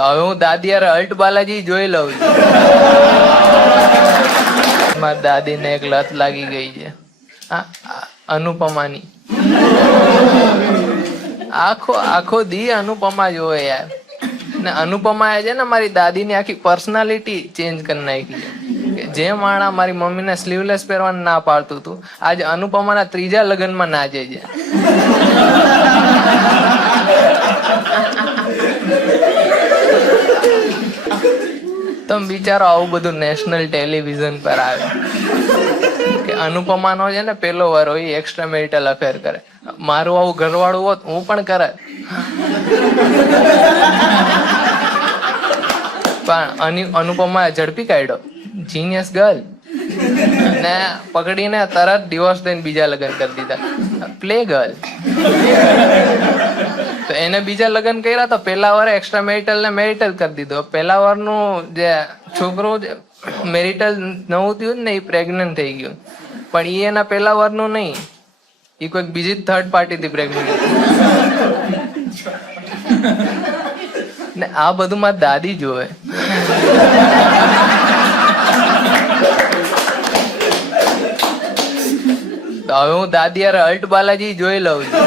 હવે હું દાદી યાર અલ્ટ બાલાજી જોઈ લઉં છું. મારી દાદીને એક લત લાગી ગઈ છે અનુપમાની. આખો દી અનુપમા જોવે યાર. ને અનુપમાએ છે ને મારી દાદીની આખી પર્સનાલિટી ચેન્જ કરી નાખી છે. જે માણા મારી મમ્મીને સ્લીવલેસ પહેરવાનું ના પાડતું હતું, આજે અનુપમાના ત્રીજા લગ્નમાં નાચે છે. તમે વિચારો, આવું બધું નેશનલ ટેલિવિઝન પર આવે કે અનુપમાનો છે ને પેલો વાર હોય એક્સ્ટ્રા મેરિટલ અફેર કરે. મારું આવું ઘરવાળું હોત હું પણ કરે. પણ અનુપમા ઝડપી કાઢ્યો, જીનિયસ ગર્લ, ને પકડીને તરત ડિવોર્સ દઈને બીજા લગ્ન કરી દીધા. Play girl. તો એને બીજા લગ્ન કર્યા તો પેલા વાર એક્સ્ટ્રા મેરિટલ ને મેરિટલ કરી દીધો. પેલા વારનું જે છોકરું મેરિટલ નવું થયું ને એ પ્રેગ્નન્ટ થઈ ગયું, પણ એ એના પેલા વારનું નહીં, એ કોઈક બીજી થર્ડ પાર્ટી થી પ્રેગ્નન્ટ. ને આ બધું મારી દાદી જોવે. હવે હું દાદી યાર અલ્ટ બાલાજી જોઈ લઉં છું.